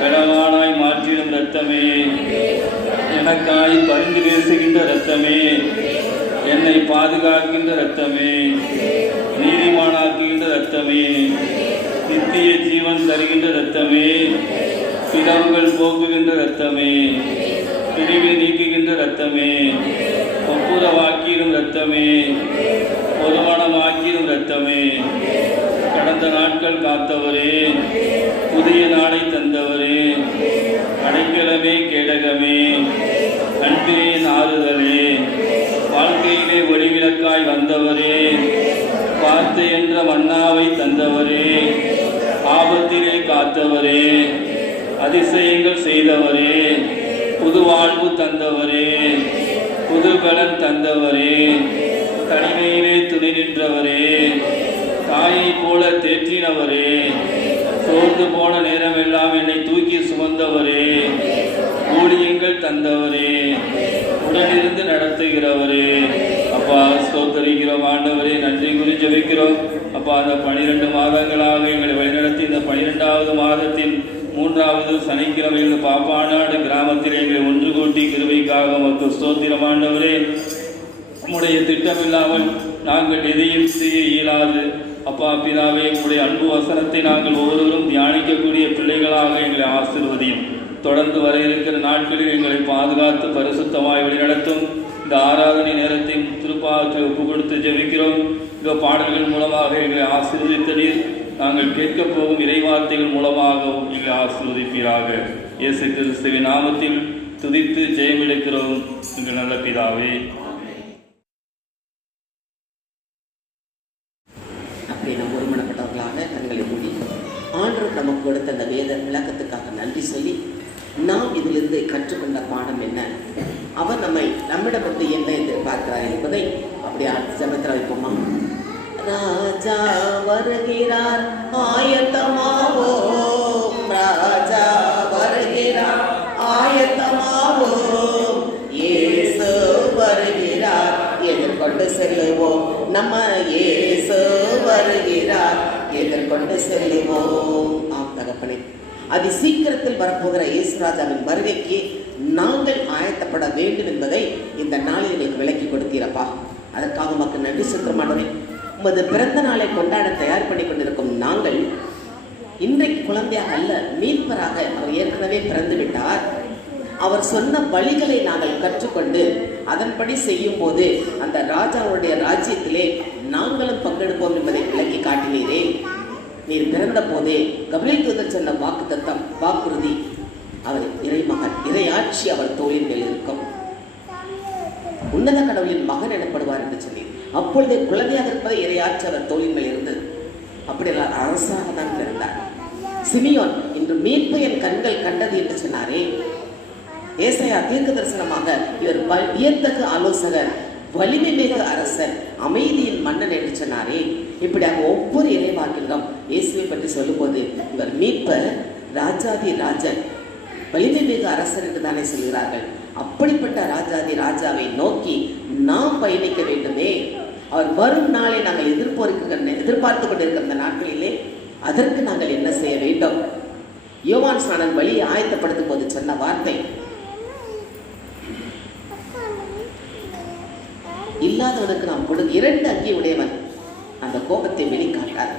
பலவானாய் மாற்றிடும் இரத்தமே எனக்காய் பரிந்து பேசுகின்ற இரத்தமே என்னை பாதுகாக்கின்ற இரத்தமே நீதிமானாக்குகின்ற இரத்தமே நித்திய ஜீவன் தருகின்ற இரத்தமே பிளவுகள் போக்குகின்ற இரத்தமே பிரிவை நீக்குகின்ற இரத்தமே ஒப்புரவாக்கிடும் இரத்தமே ஒருமனமாக்கிடும் இரத்தமே கடந்த நாட்கள் காத்தவரே புதிய நாளை தந்தவரே அடைக்கலமே கேடகமே அன்பின் ஆறுதலே வாழ்க்கையிலே ஒளிவிளக்காய் வந்தவரே வார்த்தை என்ற மன்னாவை தந்தவரே ஆபத்திலே காத்தவரே அதிசயங்கள் செய்தவரே புது வாழ்வு தந்தவரே புது பலன் தந்தவரே தனிமையிலே துணை நின்றவரே தாயை போல தேற்றினவரே சோர்ந்து போன நேரமெல்லாம் என்னை தூக்கி சுமந்தவரே ஊழியங்கள் தந்தவரே உடனிருந்து நடத்துகிறவரே அப்பா ஸ்தோத்தரிக்கிறோம் ஆண்டவரே நன்றி கூறி ஜெபிக்கிறோம் அப்பா அந்த 12 மாதங்களாக எங்களை வழிநடத்தி இந்த 12வது மாதத்தின் 3வது சனிக்கிழமையில் பாப்பாநாடு கிராமத்தில் எங்களை ஒன்று கூட்டி கிருபைக்காக உமக்கு ஸ்தோத்திரம் ஆண்டவரே உம்முடைய திட்டமில்லாமல் நாங்கள் எதையும் செய்ய இயலாது அப்பா பிதாவே உங்களுடைய அன்பு வசனத்தை நாங்கள் ஒவ்வொருவரும் தியானிக்கக்கூடிய பிள்ளைகளாக எங்களை ஆசீர்வதியும் தொடர்ந்து வர இருக்கிற நாட்களில் எங்களை பாதுகாத்து பரிசுத்தமாய் வழிநடத்தும் இந்த ஆராதனை நேரத்தை திருப்பாவற்றை ஒப்பு கொடுத்து ஜெபிக்கிறோம் இந்த பாடல்கள் மூலமாக எங்களை ஆசீர்வதித்தீர் நாங்கள் கேட்கப் போகும் இறைவார்த்தைகள் மூலமாகவும் எங்களை ஆசீர்வதிப்பீராக இயேசு கிறிஸ்துவின் நாமத்தில் துதித்து ஜெயமெடுக்கிறோம் எங்கள் நல்ல பிதாவே. அப்படி நாம் ஒருமனப்பட்டவர்களாக கண்களை மூடி ஆண்டவர் நமக்கு கொடுத்த அந்த வேத விளக்கத்துக்காக நன்றி சொல்லி நாம் இதிலிருந்து கற்றுக்கொண்ட பாடம் என்ன, அவர் நம்மிடம் வந்து என்ன எதிர்பார்க்கிறார் என்பதை அப்படி ஜெபத்தில் வைப்போமா. ராஜா வருகிறார் ஆயத்தமாவோம், ராஜா வருகிறார் ஆயத்தமாவோம், இயேசு வருகிறார் எதிர்கொண்டு செல்லுவோம், நம்ம இயேசு வருகிறார் எதிர்கொண்டு செல்லுவோம். ஆம் தகப்பனே, அது சீக்கிரத்தில் வரப்போகிற இயேசுராஜாவின் வருகைக்கு நாங்கள் ஆயத்தப்பட வேண்டும் என்பதை இந்த நாளில் எங்களுக்கு விளக்கி கொடுத்தீரப்பா. அதற்காக உமக்கு நன்றி செலுத்தமாட்டோமே. உமது பிறந்த நாளை கொண்டாட தயார் பண்ணி கொண்டிருக்கும் நாங்கள் இன்றைக்கு குழந்தையாக அல்ல, மீட்பராக அவர் ஏற்கனவே பிறந்து விட்டார். அவர் சொன்ன வழிகளை நாங்கள் கற்றுக்கொண்டு அதன்படி செய்யும் போது அந்த ராஜாவுடைய ராஜ்யத்திலே நாங்களும் பங்கெடுப்போம் என்பதை விளக்கி காட்டினீரே. நீர் பிறந்த போதே கபிரியேல் தூதர் சொன்ன வாக்குத்தத்தம் வாக்குறுதி, அவர் இறைமகன், இறையாட்சி அவர் தோளின் மேல் இருக்கும், உன்னத கடவுளின் மகன் எனப்படுவார் என்று சொல்லி அப்பொழுது குழந்தையாக இருப்பதை இறையாட்சி அவர் தோளின் மேல் இருந்தது. அப்படி அரசாக தான் பிறந்தார். சிமியோன் இன்று மீட்பு என் கண்கள் கண்டது என்று சொன்னாரே. ஏசாயா தீர்க்க தரிசனமாக இவர் வியத்தகு ஆலோசகர், வலிமை மிகு அரசர், அமைதியின் மன்னன் என்று சொன்னாரே. இப்படியாக ஒவ்வொரு இறைவாக்கிலும் இயேசுவை பற்றி சொல்லும்போது இவர் மீட்பர், ராஜாதி ராஜன், வலிமை மிகு அரசர் என்று தானே சொல்கிறார்கள். அப்படிப்பட்ட ராஜாதி ராஜாவை நோக்கி நாம் பயணிக்க வேண்டுமே. அவர் வரும் நாளை நாங்கள் எதிர்பார்த்து கொண்டிருக்கிற இந்த நாட்களிலே அதற்கு நாங்கள் என்ன செய்ய வேண்டும்? யோவான் ஸ்நானன் வழியை ஆயத்தப்படுத்தும் போது சொன்ன வார்த்தை, இல்லாதவனுக்கு நாம் கொடு 2 அங்கி உடையவன் அந்த கோபத்தை வெளிக்காட்டார்,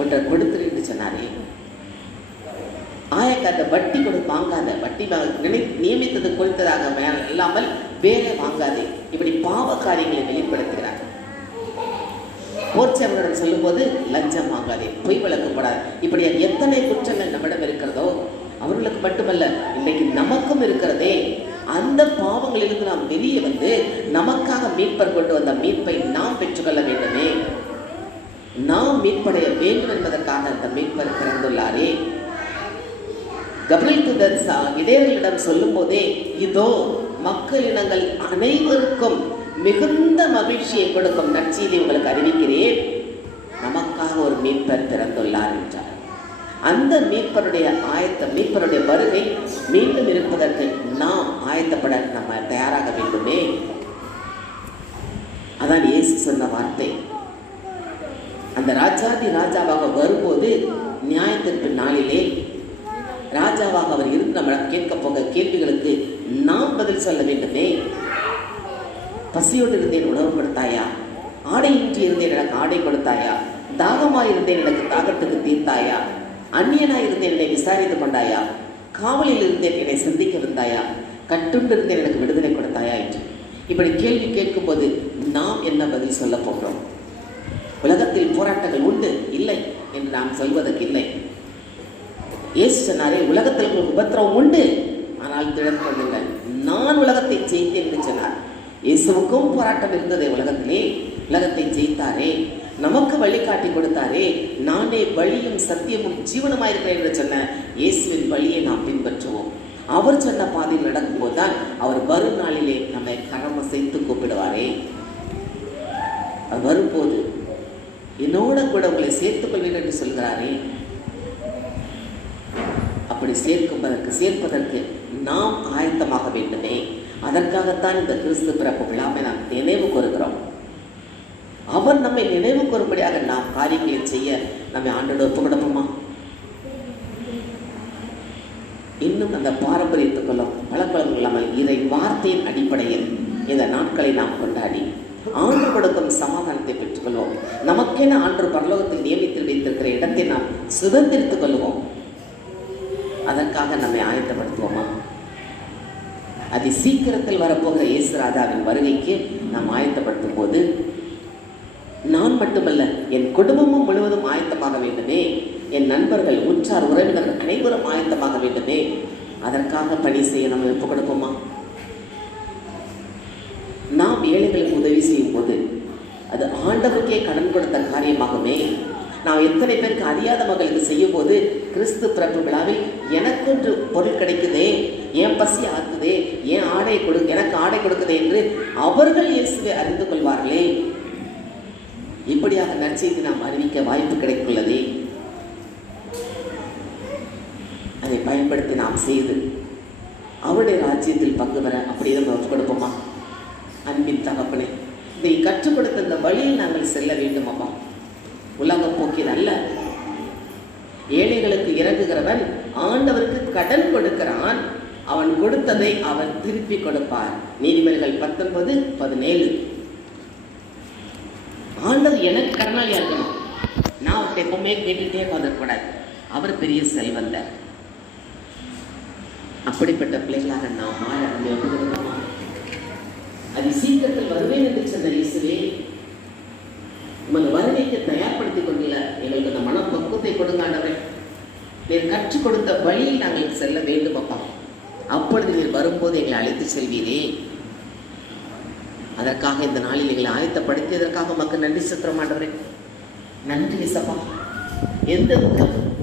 ஒன்றை கொடுத்துரு என்று சொன்னாரே. ஆயக்காத வட்டி வாங்காத, வட்டி நியமித்தது கொடுத்ததாக இல்லாமல் வேற வாங்காதே. இப்படி பாவ காரியங்களை வெளிப்படுத்துகிறார். போர்ச்சவர்களிடம் சொல்லும் போது லஞ்சம் வாங்காதே, பொய் வழக்கப்படாது. இப்படி எத்தனை குற்றங்கள் நம்மிடம் இருக்கிறதோ அவர்களுக்கு மட்டுமல்ல, இன்னைக்கு நமக்கும் இருக்கிறதே. அந்த பாவங்களிலிருந்து நாம் வெளியே வந்து நமக்காக மீட்பர் கொண்டு வந்த மீட்பை நாம் பெற்றுக்கொள்ள வேண்டுமே. நாம் மீட்படைய வேண்டும் என்பதற்காக அந்த மீட்பர் பிறந்துள்ளாரே. கபிரியேல் தூதன் இடையர்களிடம் சொல்லும் போதே, இதோ மக்களினங்கள் அனைவருக்கும் மிகுந்த மகிழ்ச்சியை கொடுக்கும் நற்செய்தியை உங்களுக்கு அறிவிக்கிறேன், நமக்காக ஒரு மீட்பர் பிறந்துள்ளார் என்றார். அந்த மீட்பருடைய வருகை மீண்டும் இருப்பதற்கு நாம் ஆயத்தப்பட நம்ம தயாராக வேண்டுமே. அதான் இயேசு சொன்ன வார்த்தை. அந்த ராஜாதி ராஜாவாக வரும்போது நியாயத்திற்கு நாளிலே ராஜாவாக அவர் இருந்து நம்ம கேட்க போக கேள்விகளுக்கு நாம் பதில் சொல்ல வேண்டுமே. பசியோடு இருந்தேன் உணவு கொடுத்தாயா, ஆடையின்றி இருந்தேன் எனக்கு ஆடை கொடுத்தாயா, தாகமாய் இருந்தேன் எனக்கு தாகத்துக்கு தீர்த்தாயா, அந்நியனாய் இருந்தேன் என்னை விசாரித்து கொண்டாயா, காவலில் இருந்தேன் என்னை சந்திக்க வந்தாயா, கட்டுண்டு இருந்தேன் எனக்கு விடுதலை கொடுத்தாயா என்று இப்படி கேள்வி கேட்கும் போது நாம் என்ன பதில் சொல்ல போகிறோம்? உலகத்தில் போராட்டங்கள் உண்டு இல்லை என்று நாம் சொல்வதற்கு இல்லை. இயேசு சொன்னாரே, உலகத்தில் உங்களுக்கு உபத்திரவம் உண்டு, ஆனால் திடன் கொள்ளுங்கள், நான் உலகத்தை ஜெயித்தேன் என்று சொன்னார். இயேசுவுக்கும் போராட்டம் இருந்ததே உலகத்திலே, உலகத்தை ஜெயித்தாரே, நமக்கு வழிகாட்டி கொடுத்தாரே. நானே வழியும் சத்தியமும் ஜீவனமாயிருக்கிறேன் என்று சொன்ன இயேசுவின் வழியை நாம் பின்பற்றுவோம். அவர் சொன்ன பாதையில் நடக்கும்போது தான் அவர் வரும் நாளிலே நம்மை கரம் சேர்த்து கூப்பிடுவாரே. அவர் வரும்போது என்னோட கூட உங்களை சேர்த்துக் கொள்வேன் என்று சொல்கிறாரே. அப்படி சேர்ப்பதற்கு நாம் ஆயத்தமாக வேண்டுமே. அதற்காகத்தான் இந்த கிறிஸ்து பிறப்பு விழாவை நாம் நினைவு கூறுகிறோம். அவர் நம்மை நினைவு கூறும்படியாக நாம் காரியங்களை செய்ய நம்மை ஆண்டோடு ஒப்பு கொடுப்போமா? இன்னும் அந்த பாரம்பரியத்துக்குள்ளும் பழக்கவழக்கம் இல்லாமல் இதை வார்த்தையின் அடிப்படையில் இந்த நாட்களை நாம் கொண்டாடி ஆண்டு கொடுக்கும் சமாதானத்தை பெற்றுக்கொள்வோம். நமக்கென ஆண்டு பரலோகத்தில் நியமித்து வைத்திருக்கிற இடத்தை நாம் சுதந்திரித்துக் கொள்வோம். அதற்காக நம்மை ஆயத்தப்படுத்துவோமா? அதி சீக்கிரத்தில் வரப்போகிற இயேசு ராஜாவின் வருகைக்கு நாம் ஆயத்தப்படுத்தும் போது நான் மட்டுமல்ல, என் குடும்பமும் முழுவதும் ஆயத்தமாக வேண்டுமே. என் நண்பர்கள், உற்றார், உறவினர்கள் அனைவரும் ஆயத்தமாக வேண்டுமே. அதற்காக பணி செய்ய நம்ம ஒப்புக் கொடுப்போமா? நாம் ஏழைகளுக்கு உதவி செய்யும் போது அது ஆண்டவருக்கே கடன் கொடுத்த காரியமாகுமே. நாம் எத்தனை பேருக்கு அறியாத மகளுக்கு செய்யும் போது கிறிஸ்து பிறப்பு விழாவில் எனக்கொன்று பொருள் கிடைக்குதே, என் பசி ஆக்குதே, என் எனக்கு ஆடை கொடுக்குதே என்று அவர்கள் இயேசுவை அறிந்து கொள்வார்களே. இப்படியாக நற்செய்தி நாம் அறிவிக்க வாய்ப்பு கிடைத்துள்ளதே. அதை பயன்படுத்தி நாம் செய்து அவருடைய ராஜ்யத்தில் பங்கு பெற அப்படியே நம்ம கொடுப்போமா? அன்பின் தகப்பனே, இதை கற்றுக் கொடுத்த இந்த வழியில் நாங்கள் செல்ல வேண்டும். அம்மா, உலக போக்கில் அல்ல. ஏழைகளுக்கு இறங்குகிறவன் ஆண்டவருக்கு கடன் கொடுக்கிறான். அவன் கொடுத்ததை அவன் திருப்பி கொடுப்பார். நீதிமொழிகள் 19:17. ஆண்டவர் எனக்கு கடனாளியா இருக்கணும், நான் அவர்கிட்ட எப்பவுமே கேட்டுட்டே வந்துடக்கூடாது. அவர் பெரிய செல்வந்தர். அப்படிப்பட்ட பிள்ளைகளாக நாம் மாற நம்ம அது சீக்கிரத்தில் வருவேன் என்று சொன்ன இயேசுவே, உங்கள் வருகைக்கு தயார்படுத்திக் கொண்டுள்ள எங்களுக்கு அந்த மனப்பக்குவத்தை கொடுங்காண்டவரை நீர் கற்றுக் கொடுத்த வழியில் நாங்கள் செல்ல வேண்டும் அப்பா. அப்பொழுது நீர் வரும்போது எங்களை அழைத்து செல்வீரே. அதற்காக இந்த நாளில் எங்களை ஆயத்தப்படுத்தியதற்காக மக்கள் நன்றி செலுத்துறோம் ஆண்டவரே. நன்றி இயேசப்பா. எந்த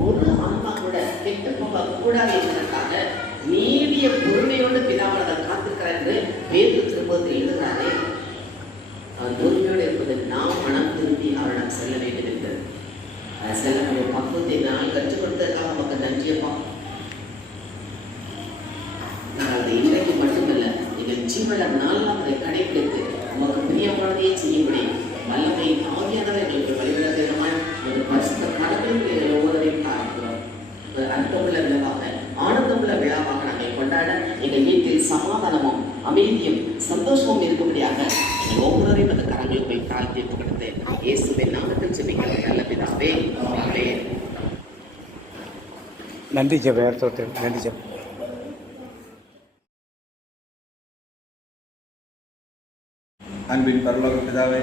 ஒரு ஆன்மா கூட கெட்டு போக கூடாது என்பதற்காக நீடிய பொறுமையோடு பிதாவானவர் காத்திருக்கிறார் என்று வேறு திரும்பத்தில் எழுதுகிறாரே. அவர் பொறுமையோடு இருப்பது நாம் மனம் திரும்பி அவரிடம் செல்ல வேண்டும் என்று செல்லக்கூடிய பக்குவத்தை நான் கற்றுக் கொடுத்ததற்காக மக்கள் நன்றியப்பா. நான் அதை இன்றைக்கு மட்டுமல்ல, எங்கள் ஜீவன நாளெல்லாம் அதை கடைபிடித்து உமக்கு பிரியமானதையே செய்யும்படி வல்லமை ஆவியானவர் எங்களுக்கு வழிவிட வேண்டுமாய் ஒரு பரிசுத்த கடமையில் ஒவ்வொருவரையும் பார்க்கிறோம். நன்றி ஜெபம் தோற்றம். நன்றி ஜெபம். அன்பின் பரலோக பிதாவே,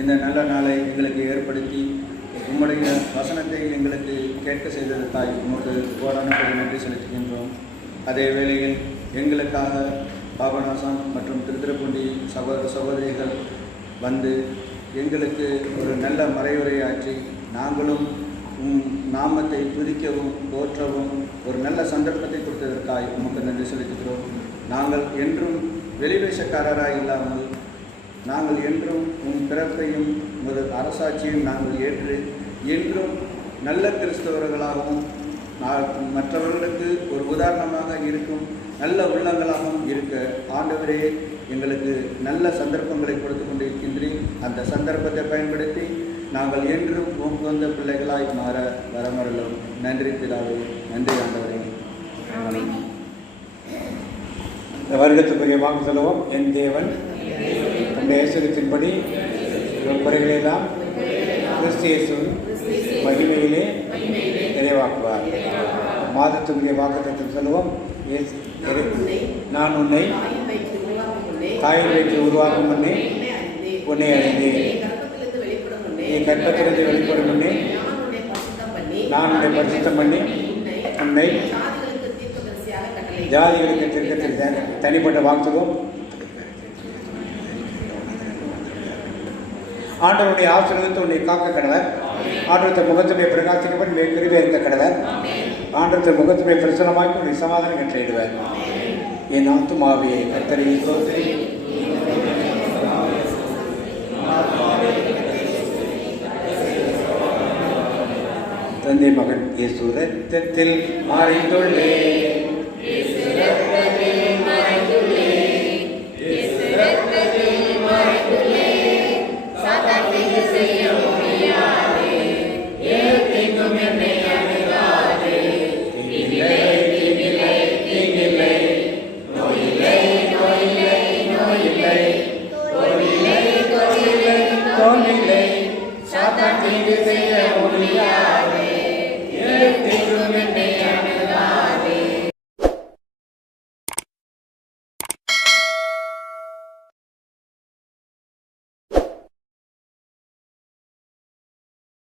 இந்த நல்ல நாளை எங்களுக்கு ஏற்படுத்தி உம்முடைய வசனத்தை எங்களுக்கு கேட்க செய்ததற்காய் உமக்கு கோடான நன்றி செலுத்துகின்றோம். அதே வேளையில் எங்களுக்காக பாபநாசம் மற்றும் திருத்துறைப்பூண்டி சகோதர சகோதரிகள் வந்து எங்களுக்கு ஒரு நல்ல மறைவுரையாற்றி நாங்களும் நாமத்தை துதிக்கவும் போற்றவும் ஒரு நல்ல சந்தர்ப்பத்தை கொடுத்ததற்காய் உமக்கு நன்றி செலுத்துகிறோம். நாங்கள் என்றும் வெளிவேஷக்காரராய் இல்லாமல் நாங்கள் என்றும் உன் பிறப்பையும் ஒரு அரசாட்சியும் நாங்கள் ஏற்று என்றும் நல்ல கிறிஸ்தவர்களாகவும் மற்றவர்களுக்கு ஒரு உதாரணமாக இருக்கும் நல்ல உள்ளங்களாகவும் இருக்க ஆண்டவரே எங்களுக்கு நல்ல சந்தர்ப்பங்களை கொடுத்து கொண்டிருக்கின்றேன். அந்த சந்தர்ப்பத்தை பயன்படுத்தி நாங்கள் என்றும் உங்க பிள்ளைகளாய் மாற வரமரலும். நன்றி பிதாவே, நன்றி ஆண்டவரே. இந்த வருடத்துக்குரிய வாக்கு சொல்லுவோம். என் தேவன் நம்முடைய இயேசுவின்படி குறைகளெல்லாம் கிறிஸ்து இயேசுவின் மகிமையிலே நிறைவாக்குவார். மாதத்துக்குரிய வாக்குத்தத்தம் சொல்லுவோம். நான் உன்னை தாயின் வைத்து உருவாக்கும் முன்னே உன்னை அறிந்தேன். நீ கற்பத்திலிருந்து வெளிப்படும் முன்னே நான் உன்னை பரிசுத்தம் பண்ணி உன்னை ஜாதிகளுக்கு தீர்க்கதரிசியாக தனிப்பட்ட வாக்குவோம். ஆண்டவருடைய ஆசீர்வாதத்தை உன்னை காக்க கடவர். ஆண்டவருடைய முகத்துமே பிரகாசிக்கப்பட்டு கிருபை இருக்க கடவர். ஆண்டவருடைய முகத்துமே பிரசனமாக்கி உன்னை சமாதானம் கற்றிடுவார். என் ஆத்துமாவியை கர்த்தரை ஸ்தோத்திரி. தந்தை மகன் இயேசு ரத்தத்தில் மறைந்துள்ளே